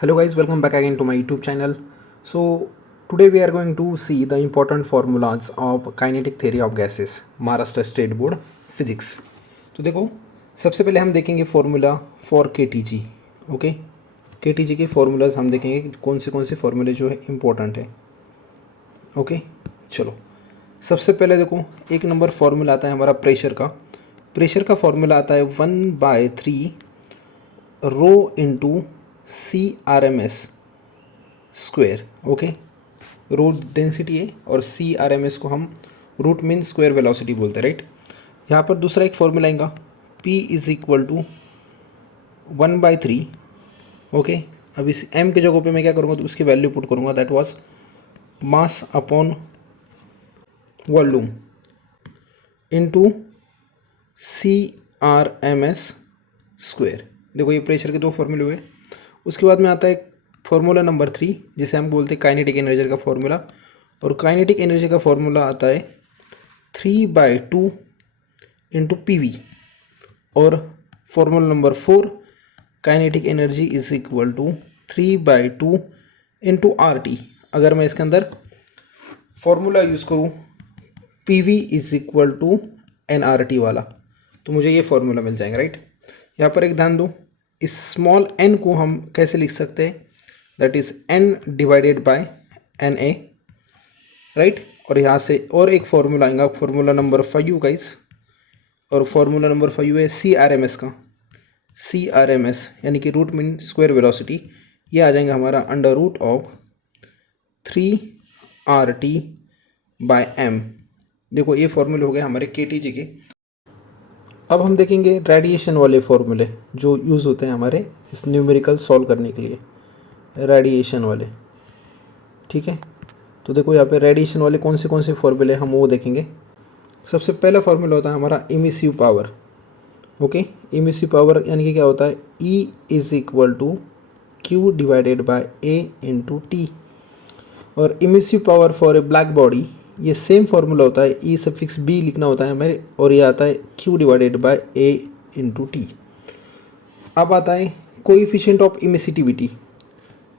Hello guys, welcome back again to my YouTube channel. So today we are going to see the important formulas of kinetic theory of gases, Maharashtra state board physics. तो देखो, सबसे पहले हम देखेंगे formula for KTG। Okay, KTG के formulas हम देखेंगे कौन से फॉर्मूले जो है इम्पोर्टेंट है। ओके, चलो सबसे पहले देखो, एक नंबर फॉर्मूला आता है हमारा प्रेशर का फॉर्मूला आता है 1/3 rho into CRMS square. Okay, rho density है और CRMS को हम रूट मीन स्क्वायर वेलोसिटी बोलते हैं, राइट। यहाँ पर दूसरा एक फॉर्मूला आएगा P is equal to 1/3। Okay, अब इस M के जगह पे मैं क्या करूँगा, तो उसकी वैल्यू पुट करूँगा, that was mass upon volume into CRMS square. देखो, ये प्रेशर के दो फॉर्मूले हुए। उसके बाद में आता है फॉर्मूला नंबर 3, जिसे हम बोलते हैं काइनेटिक एनर्जी का फॉर्मूला। और काइनेटिक एनर्जी का फॉर्मूला आता है 3/2 इंटू PV। और formula number 4, kinetic energy is equal to 3/2 into RT। अगर मैं इसके अंदर फॉर्मूला यूज़ करूँ PV is equal to nRT वाला, तो मुझे ये फॉर्मूला मिल जाएगा, राइट। यहाँ पर एक ध्यान दो, इस स्मॉल n को हम कैसे लिख सकते हैं, that is n divided by Na, right. और यहाँ से और एक फॉर्मूला आएगा, फॉर्मूला नंबर 5 गाइस। और फॉर्मूला नंबर 5 है CRMS का, CRMS यानी कि रूट मीन स्क्वायर वेलोसिटी। ये आ जाएगा हमारा अंडर रूट ऑफ 3RT/m। देखो, ये फॉर्मूले हो गए हमारे KTG के। अब हम देखेंगे रेडिएशन वाले फॉर्मूले जो यूज़ होते हैं हमारे इस न्यूमेरिकल सॉल्व करने के लिए, रेडिएशन वाले, ठीक है। तो देखो, यहाँ पे रेडिएशन वाले कौन से फॉर्मूले हम वो देखेंगे। सबसे पहला फॉर्मूला होता है हमारा emissive power. Okay, emissive power यानी कि क्या होता है, E is equal to Q divided by A into T. और emissive power for a black body, ये सेम फार्मूला होता है, E सफिक्स B लिखना होता है हमें, और ये आता है Q divided by A into T. अब आता है कोएफिशिएंट ऑफ इमिसिटिविटी,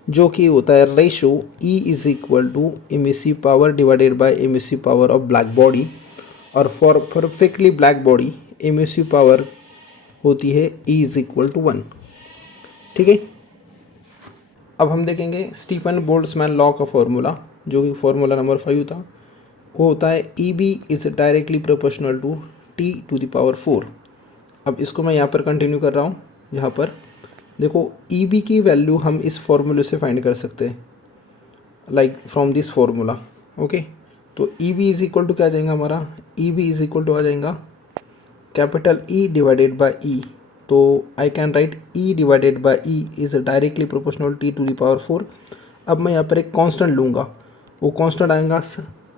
जो कि होता है ratio E is equal to emissive power divided by emissive power of black body. और for perfectly black body emissive power होती है E इज इक्वल टू 1, ठीक है। अब हम देखेंगे स्टीफन बोल्ट्जमैन लॉ का फॉर्मूला, जो कि फॉर्मूला नंबर 5 था। वो होता है EB is directly proportional to T⁴। अब इसको मैं यहाँ पर कंटिन्यू कर रहा हूँ। यहाँ पर देखो, EB की वैल्यू हम इस फॉर्मूले से फाइंड कर सकते हैं, like from this formula. Okay, तो EB इज इक्वल टू क्या आ जाएगा हमारा, EB इज इक्वल टू आ जाएगा capital E divided by E। तो I can write E divided by E is directly proportional T⁴। अब मैं यहाँ पर एक कांस्टेंट लूँगा, वो कांस्टेंट आएगा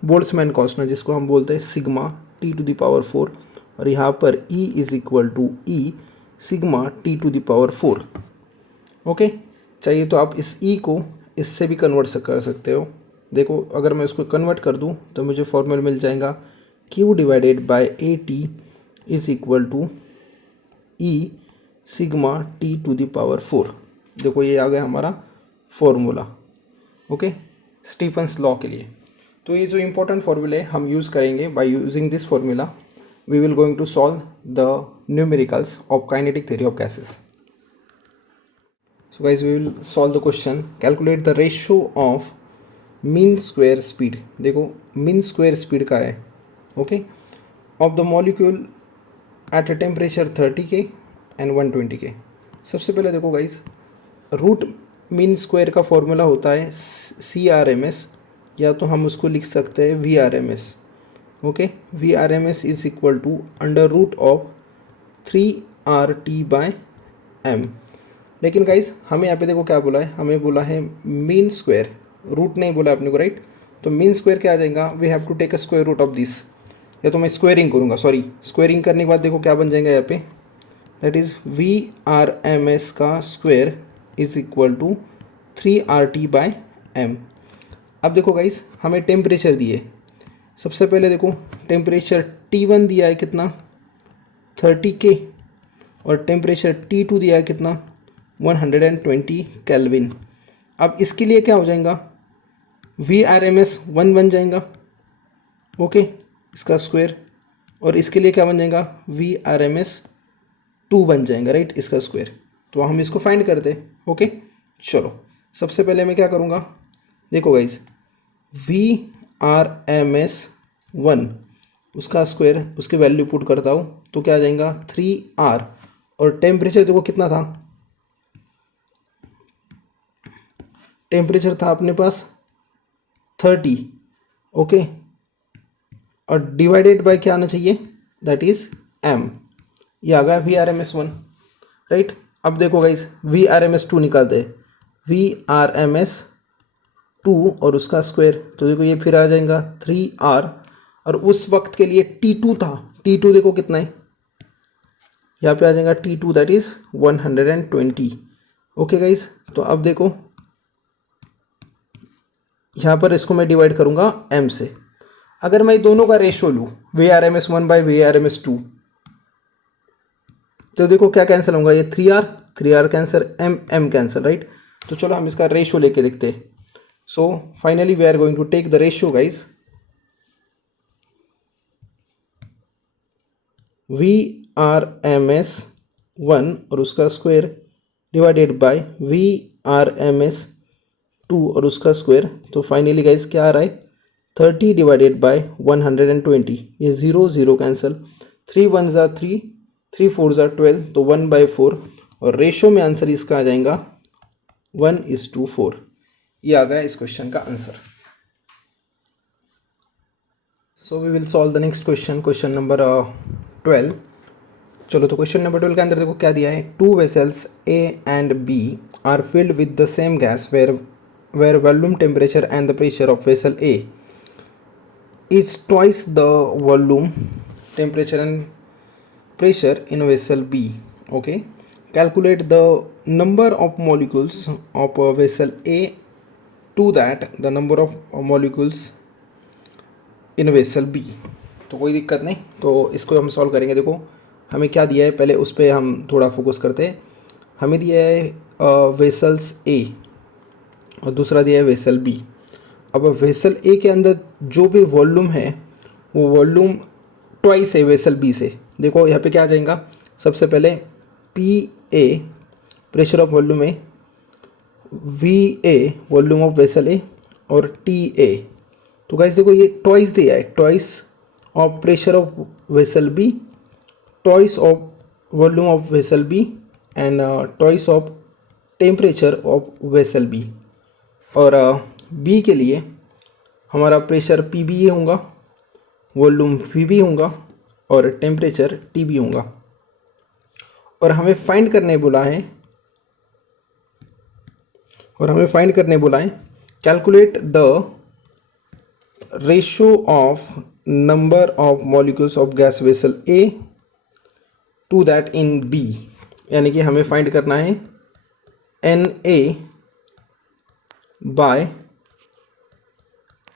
बोल्ट्जमैन कांस्टेंट, जिसको हम बोलते हैं सिग्मा T⁴। और यहाँ पर E is equal to E sigma T⁴। Okay, चाहिए तो आप इस E को इससे भी कन्वर्ट कर सकते हो। देखो, अगर मैं इसको कन्वर्ट कर दूँ तो मुझे फॉर्मूला मिल जाएगा Q divided by AT is equal to E sigma T⁴। देखो, ये आ गया हमारा फॉर्मूला, ओके, स्टीफन्स लॉ के लिए। तो ये जो इम्पोर्टेंट फॉर्मूले हम यूज़ करेंगे, by using this formula we will going to solve the numericals of kinetic theory of gases. So guys, we will solve the question, calculate the ratio of mean square speed. देखो, mean square speed का है, okay, of the molecule at a temperature 30 K and 120 K। सबसे पहले देखो गाइज, root mean square का formula होता है CRMS, या तो हम उसको लिख सकते हैं VRMS। Okay, VRMS is equal to under root of 3RT/m। लेकिन गाइज, हमें यहाँ पे देखो क्या बोला है, हमें बोला है मीन स्क्वायर, रूट नहीं बोला अपने को, राइट। तो मीन स्क्वायर क्या आ जाएगा, we have to take a square root of this, या तो मैं स्क्वायरिंग करूँगा, सॉरी, स्क्वायरिंग करने के बाद देखो क्या बन जाएगा यहाँ पे, दैट इज़ VRMS का square is equal to 3RT/m। अब देखो गाइस, हमें टेम्परेचर दिए, सबसे पहले देखो टेम्परेचर T1 दिया है कितना 30 K, और टेम्परेचर T2 दिया है कितना 120 केल्विन। अब इसके लिए क्या हो जाएगा, वी आर एम एस 1 बन जाएगा, ओके, इसका स्क्वायर, और इसके लिए क्या बन जाएगा, वी आर एम एस 2 बन जाएगा, राइट, इसका स्क्वायर। तो हम इसको फाइंड करते हैं, ओके। चलो सबसे पहले मैं क्या करूँगा, देखो guys, V R M S 1 उसका स्क्वायर, उसकी वैल्यू पुट करता हूँ तो क्या आ जाएगा 3R, और टेम्परेचर देखो कितना था, टेम्परेचर था अपने पास 30, ओके, और डिवाइडेड बाय क्या आना चाहिए, दैट इज M, ये आ गया V R M S 1, right. अब देखो guys, V R M S 2 निकालते हैं, वी आर एम एस 2 और उसका स्क्वायर, तो देखो ये फिर आ जाएगा 3R, और उस वक्त के लिए T2 था, T2 देखो कितना है, यहाँ पे आ जाएगा T2 that is 120, okay guys. तो अब देखो यहाँ पर इसको मैं डिवाइड करूँगा M से, अगर मैं दोनों का रेशियो लूँ V R M S 1 V R R M S 2, तो देखो क्या कैंसिल होगा, ये 3R cancel, M cancel, right. तो चलो हम इसका रेशियो लेके देखते हैं। So finally we are going to take the ratio guys, V R M S 1 और उसका square divided by V R M S 2 और उसका स्क्वायर, तो फाइनली गाइज क्या आ रहा है, 30 डिवाइडेड बाय 120, ये 0 0 कैंसिल, 3 1 ज़ा 3, 3 4 ज़ा 12, तो 1/4, और रेशियो में आंसर इसका आ जाएगा 1:4। ये आ गया इस क्वेश्चन का answer. So we will solve the next question, question number 12। चलो तो क्वेश्चन नंबर 12 के अंदर देखो क्या दिया है, 2 vessels A and B are filled with the same gas where volume, temperature and the pressure of vessel A is twice the volume, temperature and pressure in vessel B. Okay, calculate the number of molecules of vessel A to that the number of molecules in vessel B. तो कोई दिक्कत नहीं, तो इसको हम solve करेंगे। देखो हमें क्या दिया है, पहले उस पर हम थोड़ा फोकस करते हैं। हमें दिया है वेसल्स A और दूसरा दिया है वेसल बी। अब वेसल ए के अंदर जो भी वॉल्यूम है वो वॉल्यूम ट्वाइस है वेसल बी से। देखो यहाँ पे क्या आ जाएगा, सबसे पहले P A pressure of volume है, V A volume of vessel A, और टी ए। तो गाइस देखो ये ट्वाइस दिया है, twice of pressure of vessel B, twice of volume of vessel B, and twice of temperature of vessel B. और B के लिए हमारा प्रेशर पी बी होगा, वॉल्यूम वी बी होगा, और टेम्परेचर टी बी होगा। और हमें फाइंड करने बोला है, calculate the ratio of number of molecules of gas vessel A to that in B, यानी कि हमें फाइंड करना है N A by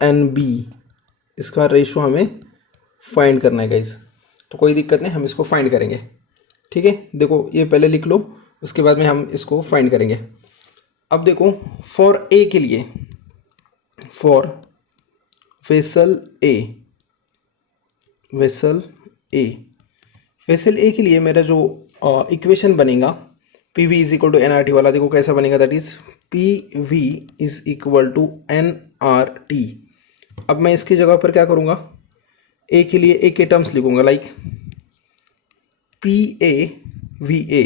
N B, इसका रेशो हमें फाइंड करना है गाइस। तो कोई दिक्कत नहीं, हम इसको फाइंड करेंगे, ठीक है। देखो ये पहले लिख लो, उसके बाद में हम इसको फाइंड करेंगे। अब देखो फॉर ए के लिए, फॉर वेसल ए के लिए मेरा जो इक्वेशन बनेगा P V is equal to N R T वाला, देखो कैसा बनेगा, that is P V is equal to N R T. अब मैं इसकी जगह पर क्या करूँगा, ए के लिए ए के टर्म्स लिखूँगा, like P A V A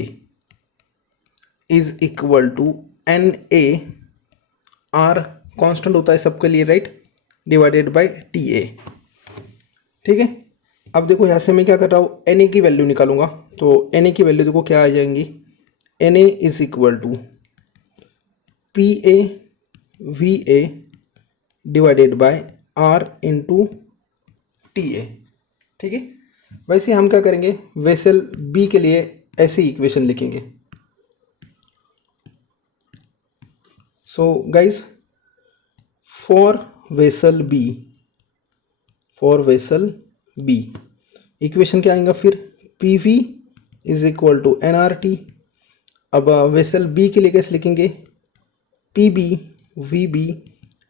is equal to N A, R constant होता है सबके लिए, right, divided by T A, ठीक है। अब देखो यहाँ से मैं क्या कर रहा हूँ, एन ए की वैल्यू निकालूंगा। तो एन ए की वैल्यू देखो क्या आ जाएंगी, N A is equal to P A V A divided by R into T A, ठीक है। वैसे हम क्या करेंगे, वेसल बी के लिए ऐसी इक्वेशन लिखेंगे। So guys for vessel B equation क्या आएगा फिर, P V is equal to N R T. अब वेसल बी के लिए कैसे लिखेंगे, P P B V B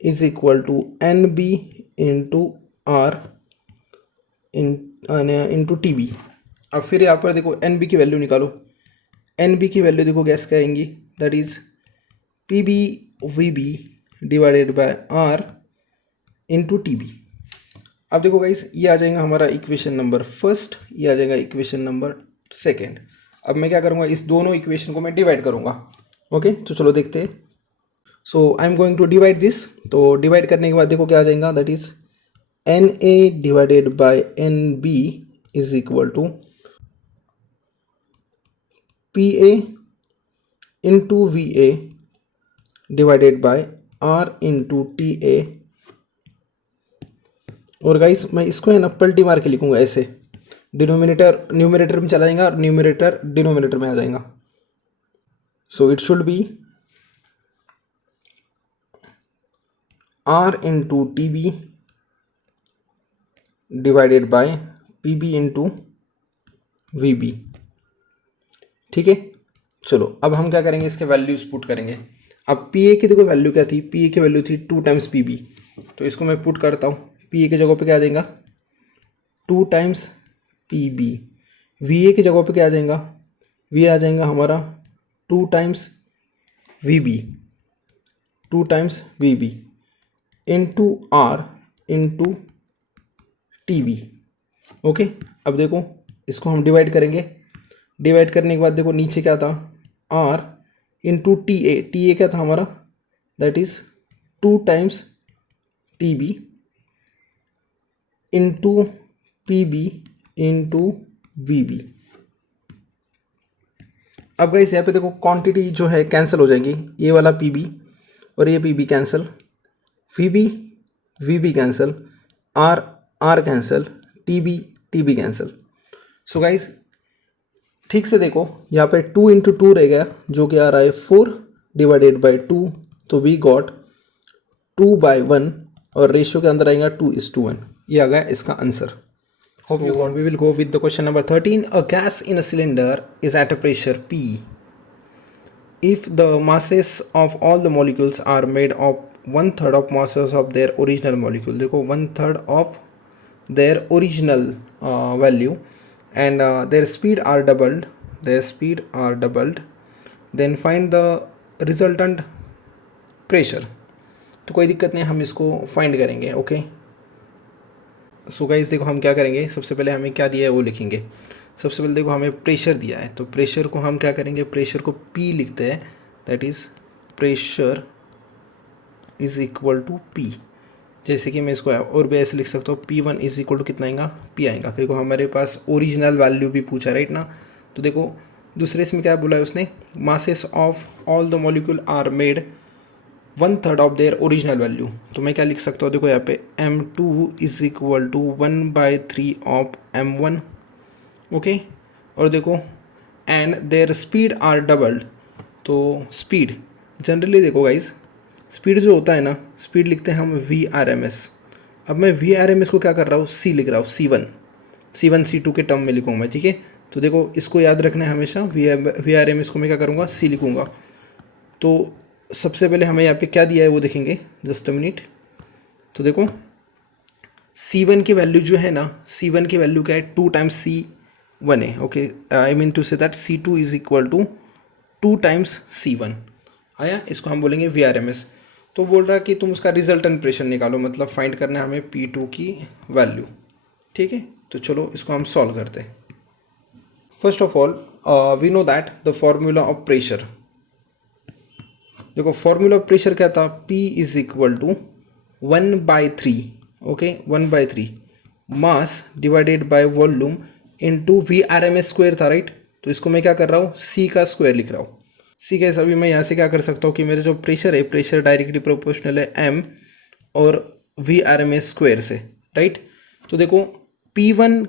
is equal to N B into R into T B. अब फिर यहाँ पर देखो एन बी की वैल्यू निकालो। एन बी की वैल्यू देखो कैसे आएंगी, that is P B V B divided by R into T B. अब देखो गाइस ये आ जाएगा हमारा इक्वेशन नंबर फर्स्ट, ये आ जाएगा इक्वेशन नंबर सेकेंड। अब मैं क्या करूँगा, इस दोनों इक्वेशन को मैं डिवाइड करूँगा। ओके तो चलो देखते हैं। So I am going to divide this. तो डिवाइड करने के बाद देखो क्या आ जाएगा, that is N A divided by N B is equal to P A into V A divided by R into T A. और गाइस मैं इसको है ना पलटी मार के लिखूंगा ऐसे, डिनोमिनेटर न्यूमरेटर में चला जाएगा और न्यूमरेटर डिनोमिनेटर में आ जाएगा। So it should be R into T B divided by P B into V B. ठीक है, चलो अब हम क्या करेंगे, इसके वैल्यूज पुट करेंगे। अब पी ए की देखो वैल्यू क्या थी, पी ए की वैल्यू थी 2 टाइम्स पी बी। तो इसको मैं पुट करता हूँ, पी ए की जगह पे क्या आ जाएगा 2 times P B. V A की जगह पे क्या आ जाएगा, वी आ जाएगा हमारा 2 times V B, 2 times V B into R into T B. Okay अब देखो इसको हम डिवाइड करेंगे। डिवाइड करने के बाद देखो नीचे क्या था, R into T A. T A क्या था हमारा, that is 2 times T B into P B into V B. अब गाइस यहाँ पे देखो क्वांटिटी जो है कैंसिल हो जाएंगी, ये वाला पी बी और ये P B cancel, V B cancel, R cancel, T B cancel. So guys ठीक से देखो यहाँ पे 2 इंटू 2 रह गया जो कि आ रहा है 4 डिवाइडेड बाई 2। तो वी गॉट 2/1 और रेशियो के अंदर आएगा 2:1। ये आ गया इसका answer. Hope you got. We will go with the question number 13. A gas in a cylinder is at a pressure P. If the masses of all the molecules are made of 1/3 of masses of their original molecule, देखो 1/3 of their original value, and their speed are doubled, then find the resultant pressure. तो कोई दिक्कत नहीं, हम इसको find करेंगे। Okay so guys देखो हम क्या करेंगे, सबसे पहले हमें क्या दिया है वो लिखेंगे। सबसे पहले देखो हमें प्रेशर दिया है, तो प्रेशर को हम क्या करेंगे, प्रेशर को P लिखते हैं, that is pressure is equal to P। जैसे कि मैं इसको और भी ऐसे लिख सकता हूँ, P1 इज इक्वल टू कितना आएगा, P आएगा, क्योंकि हमारे पास ओरिजिनल वैल्यू भी पूछा राइट ना। तो देखो दूसरे इसमें क्या बोला है उसने, masses of all the molecule are made 1/3 of their original value. तो मैं क्या लिख सकता हूँ, देखो यहाँ पे M2 is equal to 1/3 of M1। Okay और देखो and their speed are doubled. तो स्पीड जनरली देखो गाइज, स्पीड जो होता है ना, स्पीड लिखते हैं हम VRMS। अब मैं VRMS को क्या कर रहा हूँ, C लिख रहा हूँ, C1 C2 के टर्म में लिखूँगा मैं। ठीक है, तो देखो इसको याद रखना है हमेशा, VRMS को मैं क्या करूँगा, C लिखूँगा। तो सबसे पहले हमें यहाँ पे क्या दिया है वो देखेंगे, जस्ट अ मिनट। तो देखो C1 की वैल्यू जो है ना, C1 की वैल्यू क्या है, 2 टाइम्स C1 है। Okay I mean to say that C2 is equal to 2 times C1 आया, इसको हम बोलेंगे VRMS। तो बोल रहा है कि तुम उसका रिजल्टेंट प्रेशर निकालो, मतलब फाइंड करना है हमें P2 की वैल्यू। ठीक है, तो चलो इसको हम सॉल्व करते हैं। First of all we know that the formula of pressure, देखो फॉर्मूला ऑफ प्रेशर क्या था, P is equal to 1/3। Okay 1/3 mass divided by volume into VRMS square था राइट। तो इसको मैं क्या कर रहा हूँ, C का स्क्वायर लिख रहा हूँ। C कैसे, अभी मैं यहाँ से क्या कर सकता हूँ कि मेरे जो प्रेशर है, प्रेशर डायरेक्टली प्रोपोर्शनल है M और VRMS स्क्वायर से राइट। तो देखो P1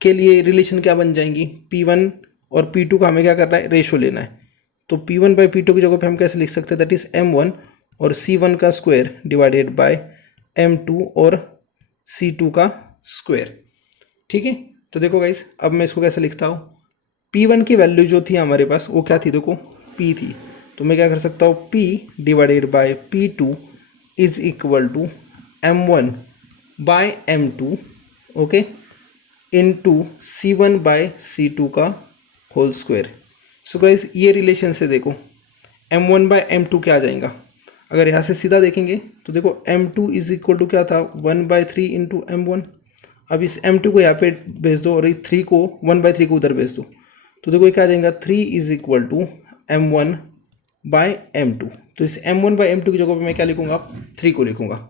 के लिए रिलेशन क्या बन जाएंगी, P1 और P2 का हमें क्या करना है, रेशो लेना है। तो P1/P2 की जगह पे हम कैसे लिख सकते हैं, दैट इज M1 और C1 का स्क्वायर डिवाइडेड बाय M2 और C2 का स्क्वायर। ठीक है, तो देखो गाइस अब मैं इसको कैसे लिखता हूँ, P1 की वैल्यू जो थी हमारे पास वो क्या थी, देखो P थी, तो मैं क्या कर सकता हूँ, P divided by P2 is equal to M1 by M2, okay, into C1 by C2 का होल स्क्वायर। सो गाइस ये रिलेशन से देखो M1 बाय M2 क्या आ जाएगा, अगर यहाँ से सीधा देखेंगे तो देखो M2 इज इक्वल टू क्या था, 1/3 इंटू M1। अब इस M2 को यहाँ पे भेज दो और इस 3 को 1/3 को उधर भेज दो, तो देखो ये क्या आ जाएगा, 3 is equal to M1 by M2। तो इस M1 बाय M2 की जगह पे मैं क्या लिखूंगा, 3 को लिखूंगा।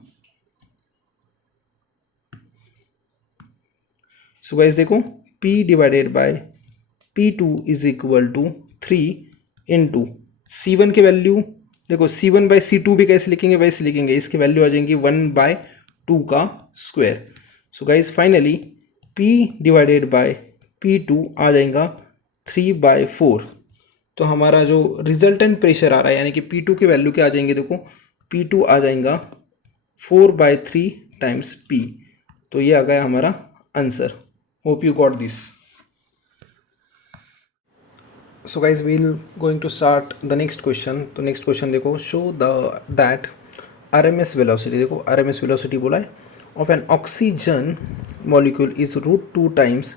सो गाइस देखो P divided by P2 is equal to 3 into C1 की वैल्यू, देखो C1 बाई C2 भी कैसे लिखेंगे, वैसे लिखेंगे, इसकी वैल्यू आ जाएंगी 1/2 का square. So guys finally P divided by P2 आ जाएगा 3/4। तो हमारा जो रिजल्टेंट प्रेशर आ रहा है यानी कि P2 की वैल्यू क्या आ जाएंगे, देखो P2 आ जाएगा 4/3 टाइम्स P। तो ये आ गया हमारा answer. Hope you got this. So guys we'll going to start the next question. तो नेक्स्ट क्वेश्चन देखो, शो दैट RMS वेलोसिटी, देखो RMS वेलोसिटी बोला है, of an oxygen molecule is √2 times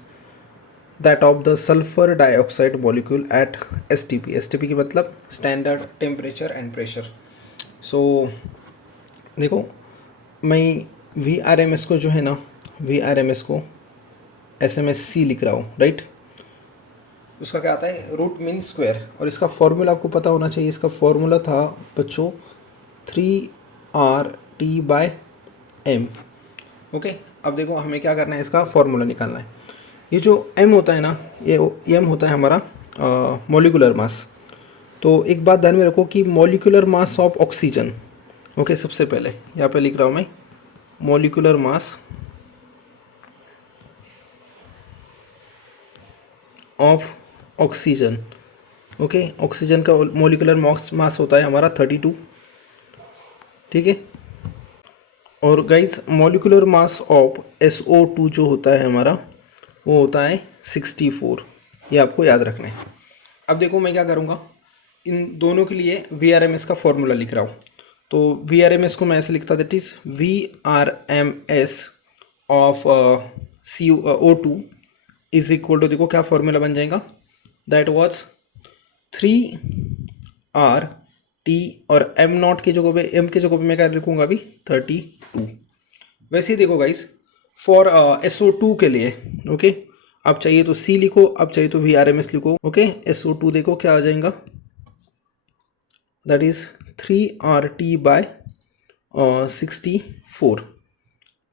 that of the sulphur dioxide molecule at STP। STP की मतलब standard temperature and pressure. So देखो मैं VRMS को जो है ना, VRMS को SMSC लिख रहा हूँ, राइट। उसका क्या आता है, रूट मीन स्क्वायर, और इसका फॉर्मूला आपको पता होना चाहिए। इसका फॉर्मूला था बच्चों 3RT/m, ओके। अब देखो हमें क्या करना है, इसका फॉर्मूला निकालना है। ये जो m होता है ना, ये m होता है हमारा मॉलिक्यूलर मास। तो एक बात ध्यान में रखो कि molecular mass of oxygen, okay, सबसे पहले यहाँ पे लिख रहा हूँ मैं molecular mass of oxygen, okay. Oxygen का मॉलिक्यूलर मास होता है हमारा 32, ठीक है। और guys molecular mass of SO2 जो होता है हमारा, वो होता है 64। ये आपको याद रखना है। अब देखो मैं क्या करूँगा, इन दोनों के लिए VRMS का फॉर्मूला लिख रहा हूँ। तो VRMS को मैं ऐसे लिखता, that is VRMS of CO2 is equal to, देखो क्या फॉर्मूला बन जाएगा, दैट वॉज 3RT और M0 की जगह पे, M की जगह पे मैं क्या लिखूंगा अभी 32। वैसे ही देखो गाइस फॉर SO2 के लिए, ओके, आप चाहिए तो C लिखो, आप चाहिए तो VRMS लिखो, ओके। SO2 देखो क्या आ जाएगा, दैट इज 3RT/64,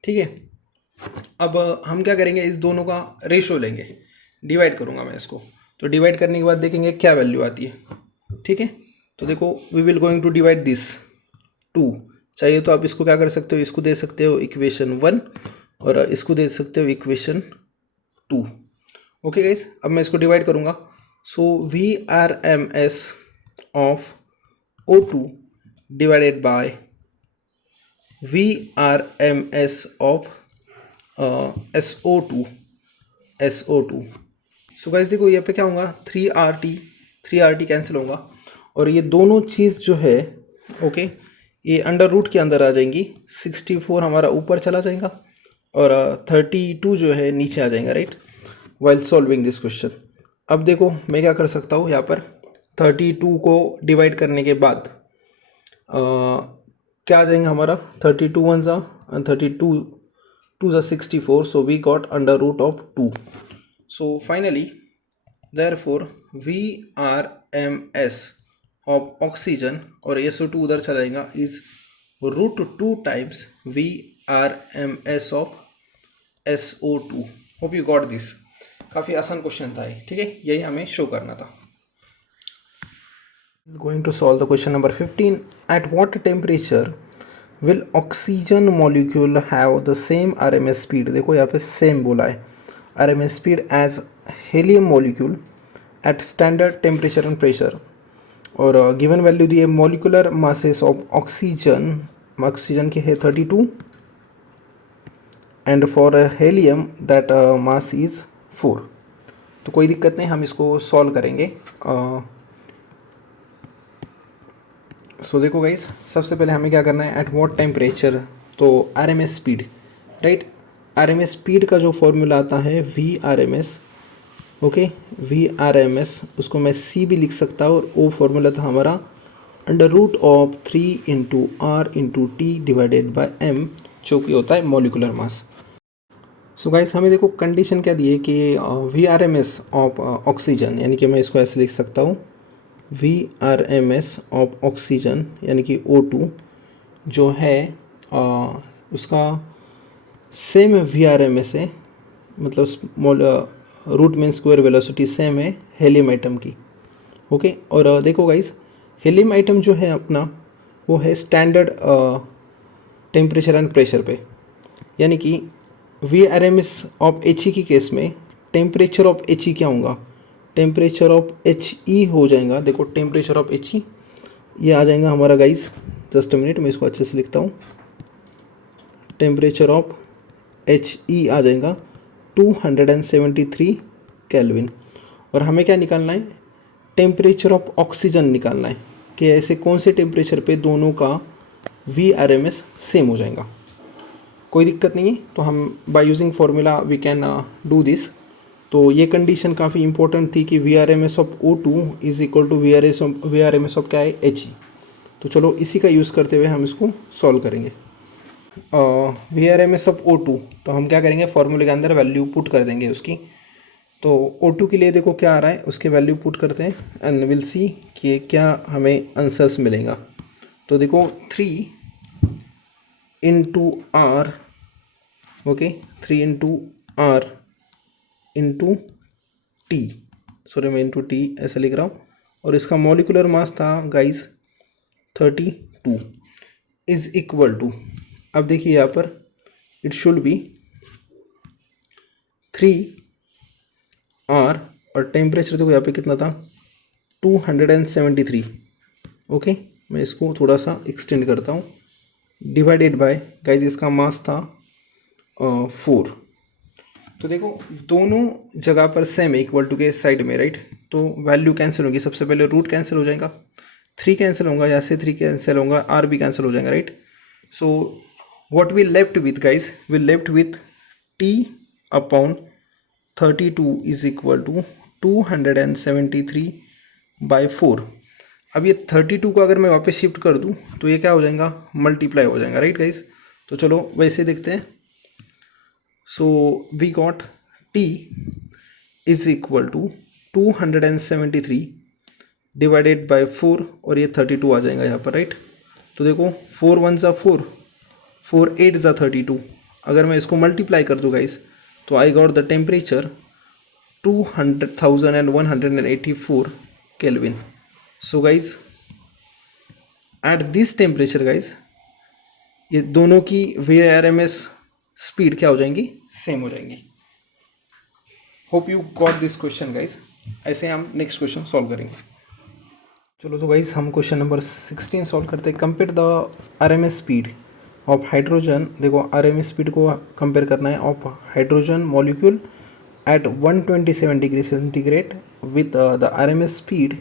ठीक है। अब हम क्या करेंगे, इस दोनों का रेशो लेंगे, डिवाइड करूंगा मैं इसको। तो डिवाइड करने के बाद देखेंगे क्या वैल्यू आती है, ठीक है। तो देखो we will going to divide this 2। चाहिए तो आप इसको क्या कर सकते हो, इसको दे सकते हो इक्वेशन 1 और इसको दे सकते हो इक्वेशन 2, ओके गाइस। अब मैं इसको डिवाइड करूंगा। सो VRMS of O2 divided by VRMS of SO2। So guys देखो यहाँ पे क्या होगा, 3RT कैंसिल होगा और ये दोनों चीज़ जो है, ओके, ये अंडर रूट के अंदर आ जाएंगी। 64 हमारा ऊपर चला जाएगा और 32 जो है नीचे आ जाएगा, right, while solving this question. अब देखो मैं क्या कर सकता हूँ, यहाँ पर 32 को डिवाइड करने के बाद क्या आ जाएगा हमारा, 32 1 ज़ा एंड 32 2 ज़ा 64, so we got under root of 2. So finally therefore VRMS of oxygen और SO2 उधर चला जाएगा is √2 times VRMS of SO2. Hope you got this. काफ़ी आसान क्वेश्चन था ये, ठीक है, यही हमें शो करना था। Going to solve the question number 15. At what temperature will oxygen molecule have the same RMS speed? देखो यहाँ पे सेम बोला है, RMS speed as helium molecule at standard temperature and pressure। और गिवन वैल्यू दी है molecular masses of oxygen की है 32 and for helium that mass is 4। तो कोई दिक्कत नहीं, हम इसको सॉल्व करेंगे। सो देखो गाइस, सबसे पहले हमें क्या करना है, एट व्हाट टेम्परेचर, तो R M S speed, right. R M S speed का जो फॉर्मूला आता है V R M S, okay, V R M S, उसको मैं सी भी लिख सकता हूँ, और वो फॉर्मूला था हमारा under root of 3 × R × T divided by M, जो कि होता है मॉलिकुलर मास। सो गाइस, हमें देखो कंडीशन क्या दी है कि V R M S of oxygen, यानी कि मैं इसको ऐसे लिख सकता हूँ, V R M S of oxygen यानी कि O2 जो है उसका same V R M S है, मतलब small root mean square velocity same है हेलियम आइटम की, ओके। और देखो गाइस, हेलियम आइटम जो है अपना वो है स्टैंडर्ड टेम्परेचर एंड प्रेशर पे, यानी कि V R M S of H E की केस में टेम्परेचर ऑफ एच ई क्या होगा, टेम्परेचर ऑफ एच ई हो जाएगा। देखो टेम्परेचर ऑफ एच ई ये आ जाएगा हमारा गाइस, जस्ट मिनट मैं इसको अच्छे से लिखता हूँ, टेम्परेचर ऑफ एच ई आ जाएगा 273 केल्विन। और हमें क्या निकालना है, टेम्परेचर ऑफ ऑक्सीजन निकालना है कि ऐसे कौन से टेम्परेचर पे दोनों का V R M S same हो जाएगा। कोई दिक्कत नहीं है, तो हम by using formula we can do this. तो ये कंडीशन काफ़ी इंपॉर्टेंट थी कि V R M S of O2 is equal to V R M S of क्या है, एच ई। तो चलो इसी का यूज़ करते हुए हम इसको सॉल्व करेंगे। V R M S of O2, तो हम क्या करेंगे, फॉर्मूले के अंदर वैल्यू पुट कर देंगे उसकी। तो O2 के लिए देखो क्या आ रहा है, उसके वैल्यू पुट करते हैं एंड विल सी कि क्या हमें आंसर्स मिलेगा। तो देखो 3 × R, okay, 3 × R × T, sorry मैं × T ऐसे लिख रहा हूँ, और इसका मॉलिकुलर मास था गाइस 32 इज इक्वल टू, अब देखिए यहाँ पर इट शुड बी 3R, और टेम्परेचर देखो यहाँ पे कितना था 273, ओके। मैं इसको थोड़ा सा एक्सटेंड करता हूँ, डिवाइडेड बाय गाइस इसका मास था 4। तो देखो दोनों जगह पर सेम है, इक्वल टू के साइड में, राइट। तो वैल्यू कैंसिल होगी, सबसे पहले रूट कैंसिल हो जाएगा, 3 कैंसिल होगा, यहाँ से 3 कैंसिल होगा, R भी कैंसिल हो जाएगा, right. So what we left with guys, we left with T/32 is equal to 273/4। अब ये 32 को अगर मैं वापस शिफ्ट कर दूँ तो ये क्या हो जाएगा, मल्टीप्लाई हो जाएगा, राइट गाइस। तो चलो वैसे देखते हैं। So we got T is equal to 273 divided by 4, और ये 32 आ जाएगा यहाँ पर, राइट। तो देखो 4 1 ज़ा 4, 4 8 ज़ा 32, अगर मैं इसको मल्टीप्लाई कर दूँ गाइस, तो I got the temperature 200,184 kelvin. So guys at this temperature guys, ये दोनों की V R M S speed क्या हो जाएंगी, सेम हो जाएंगी। Hope you got this question guys. ऐसे हम नेक्स्ट क्वेश्चन सॉल्व करेंगे। चलो तो गाइस हम क्वेश्चन नंबर 16 सॉल्व करते हैं। Compare the R M S speed of hydrogen, देखो आर एम एस स्पीड को कंपेयर करना है of hydrogen molecule at 127 degree centigrade with the R M S speed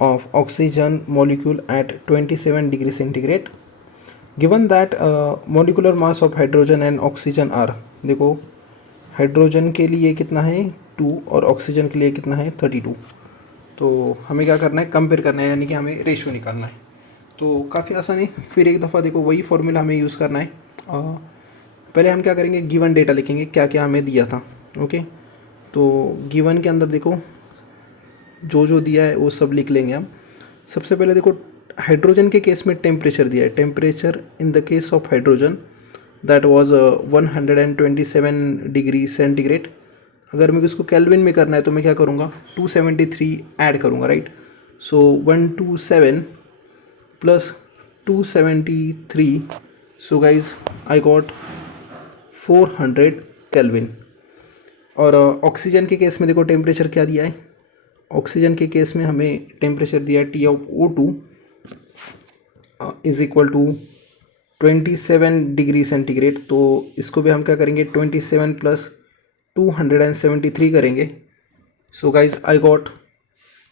of oxygen molecule at 27 degree centigrade. Given that molecular mass of hydrogen and oxygen are, देखो hydrogen के लिए कितना है 2 और oxygen के लिए कितना है 32। तो हमें क्या करना है, कंपेयर करना है, यानी कि हमें रेशियो निकालना है। तो काफ़ी आसान है, फिर एक दफ़ा देखो वही फॉर्मूला हमें यूज़ करना है। पहले हम क्या करेंगे, गिवन डेटा लिखेंगे क्या क्या हमें दिया था, ओके। तो गिवन के अंदर देखो जो जो दिया है वो सब लिख लेंगे हम। सबसे पहले देखो हाइड्रोजन के केस में टेम्परेचर दिया है, temperature in the case of hydrogen that was 127 degree centigrade. अगर मेरे को इसको केल्विन में करना है तो मैं क्या करूँगा, 273 ऐड करूँगा, right. So 127 plus 273, so guys I got 400 kelvin. और ऑक्सीजन के केस में देखो टेम्परेचर क्या दिया है, ऑक्सीजन के केस में हमें टेम्परेचर दिया है T of O2 is equal to 27 degree centigrade. तो इसको भी हम क्या करेंगे, 27 प्लस 273 करेंगे। So guys I got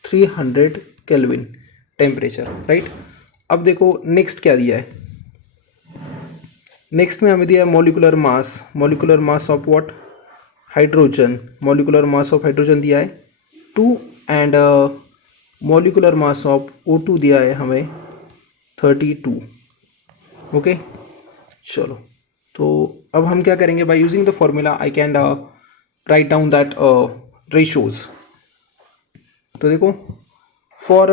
300 kelvin temperature, right. अब देखो नेक्स्ट क्या दिया है, नेक्स्ट में हमें दिया है molecular mass of what, hydrogen, molecular mass of hydrogen दिया है 2 and molecular mass of O2 दिया है हमें 32। ओके चलो, तो अब हम क्या करेंगे, by using the formula I can write down that ratios. तो देखो फॉर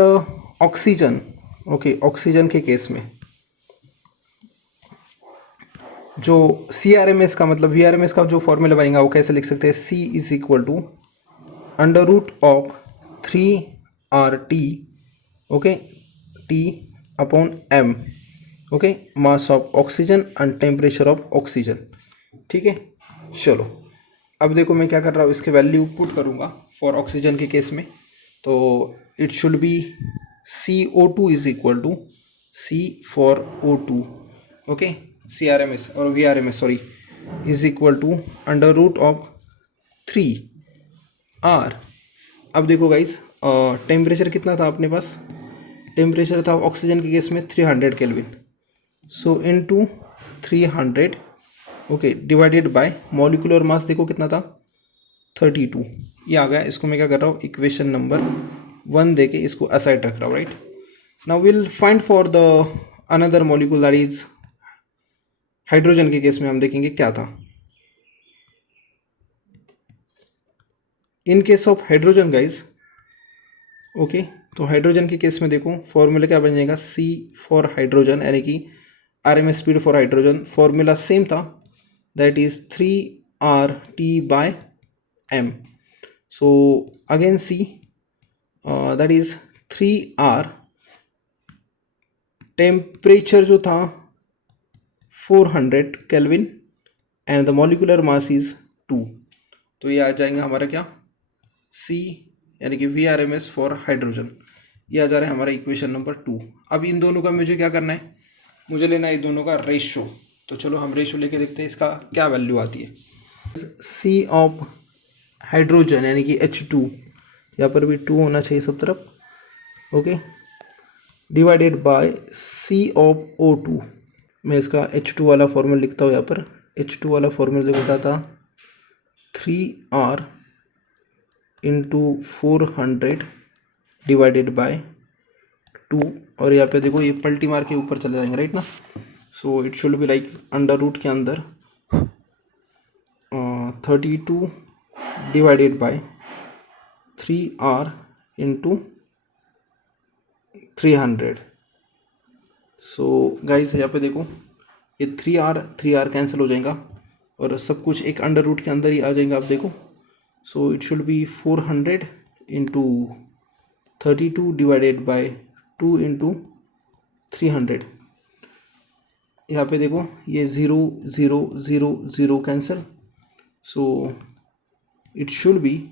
ऑक्सीजन, ओके ऑक्सीजन के केस में जो CRMS का मतलब VRMS का जो फॉर्मूला बनेगा वो कैसे लिख सकते हैं, C is equal to under root of 3RT, okay T upon M, okay mass of oxygen and temperature of oxygen. ठीक है चलो, अब देखो मैं क्या कर रहा हूँ, इसके वैल्यू पुट करूँगा फॉर ऑक्सीजन के केस में। तो it should be CO2 is equal to C for O2, okay CRMS और VRMS sorry is equal to under root of 3R। अब देखो गाइज टेम्परेचर कितना था अपने पास, टेम्परेचर था ऑक्सीजन के केस में 300 kelvin, so into 300 okay divided by molecular mass देखो कितना था 32, ये आ गया। इसको मैं क्या कर रहा हूँ, इक्वेशन नंबर 1 दे के इसको असाइड रख रहा हूँ, right. Now will find for the another molecule that is hydrogen के केस में हम देखेंगे क्या था। In case of hydrogen guys, okay तो हाइड्रोजन के केस में देखो फॉर्मूला क्या बन जाएगा, C फॉर हाइड्रोजन यानी कि RMS speed for hydrogen formula same था, that is 3RT/m। So again C that is 3R, temperature जो था 400 kelvin and the molecular mass is 2। तो ये आ जाएगा हमारा क्या, C यानी कि VRMS फॉर हाइड्रोजन, ये आ जा रहा है हमारा इक्वेशन नंबर 2। अब इन दोनों का मुझे क्या करना है, मुझे लेना है इन दोनों का रेशो। तो चलो हम रेशो लेके देखते हैं इसका क्या वैल्यू आती है। C ऑफ हाइड्रोजन यानी कि H2, यहाँ पर भी 2 होना चाहिए सब तरफ, okay divided bye C of O2। मैं इसका H2 वाला फॉर्मूला लिखता हूँ यहाँ पर, H2 वाला फॉर्मूला देखो क्या था 3R इंटू 400 डिवाइडेड बाय 2, और यहाँ पे देखो ये पलटी मार के ऊपर चले जाएंगे, राइट ना। So it should be like under root के अंदर 32 divided by 3R into 300। So guys यहाँ पे देखो ये 3R कैंसिल हो जाएगा और सब कुछ एक अंडर रूट के अंदर ही आ जाएगा, आप देखो। So it should be 400 into 32 divided by 2 into 300। यहाँ पे देखो ये 0 0 0 0 cancel, so it should be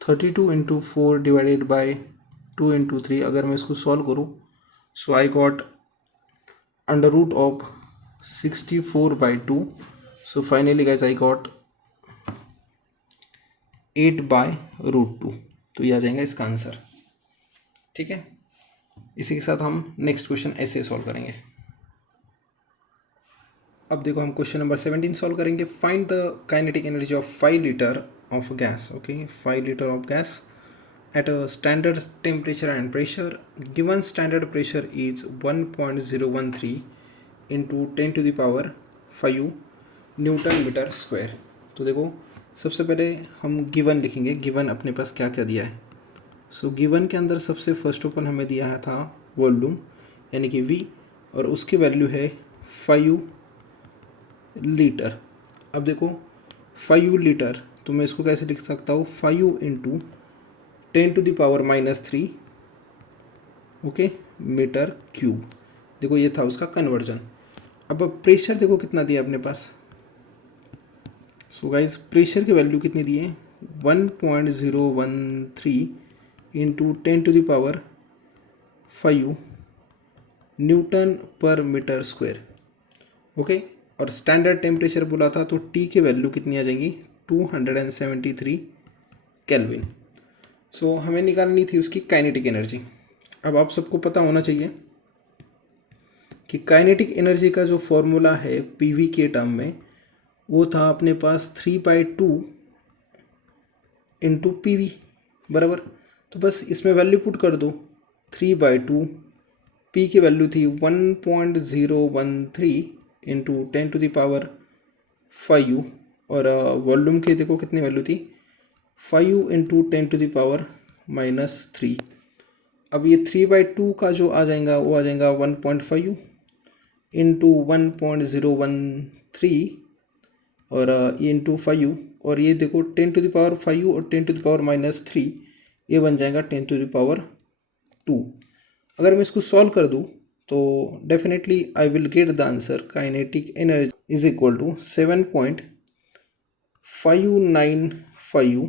32 into 4 divided by 2 into 3। अगर मैं इसको सॉल्व करूँ so I got under root of 64/2। So finally guys I got 8/√2। तो ये आ जाएगा इसका आंसर, ठीक है। इसी के साथ हम नेक्स्ट क्वेश्चन ऐसे सॉल्व करेंगे। अब देखो हम क्वेश्चन नंबर 17 सॉल्व करेंगे। Find the kinetic energy of 5 litre of gas, okay 5 litre of gas at a standard temperature and pressure. Given standard pressure is 1.013 into 10 to the power 5 newton metre square. तो देखो सबसे पहले हम given लिखेंगे, given अपने पास क्या क्या दिया है। सो गिवन के अंदर सबसे फर्स्ट ऑफ ऑल हमें दिया है था वॉल्यूम यानी कि V, और उसकी वैल्यू है 5 लीटर। अब देखो 5 लीटर तो मैं इसको कैसे लिख सकता हूँ, 5 into 10 to the power -3 okay metre cube. देखो ये था उसका कन्वर्जन। अब प्रेशर देखो कितना दिया अपने पास। सो गाइज प्रेशर की वैल्यू कितनी दी है 1.013 into 10 to the power 5 Newton पर मीटर स्क्वायर, ओके। और स्टैंडर्ड टेम्परेचर बोला था तो T की वैल्यू कितनी आ जाएंगी 273 केल्विन। सो हमें निकालनी थी उसकी काइनेटिक एनर्जी। अब आप सबको पता होना चाहिए कि काइनेटिक एनर्जी का जो फॉर्मूला है पीवी के टर्म में, वो था अपने पास 3/2 इंटू पी वी, बराबर। तो बस इसमें वैल्यू पुट कर दो, 3/2, पी की वैल्यू थी 1.013 इंटू 10⁵, और वॉल्यूम की देखो कितनी वैल्यू थी, 5 इंटू 10⁻³ अब ये 3/2 का जो आ जाएगा वो आ जाएगा 1.5 इंटू 1.013 और ये इंटू 5, और ये देखो 10⁵ और 10⁻³ ये बन जाएगा 10⁻²। अगर मैं इसको सॉल्व कर दूँ तो definitely I will get the answer kinetic energy is equal to 7.595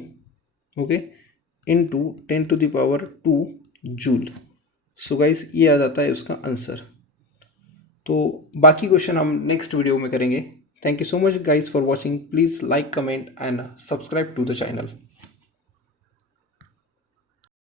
okay into 10⁻² joule. So guys ये आ जाता है उसका आंसर। तो बाकी क्वेश्चन हम नेक्स्ट वीडियो में करेंगे। Thank you so much guys for watching. Please like, comment and subscribe to the channel.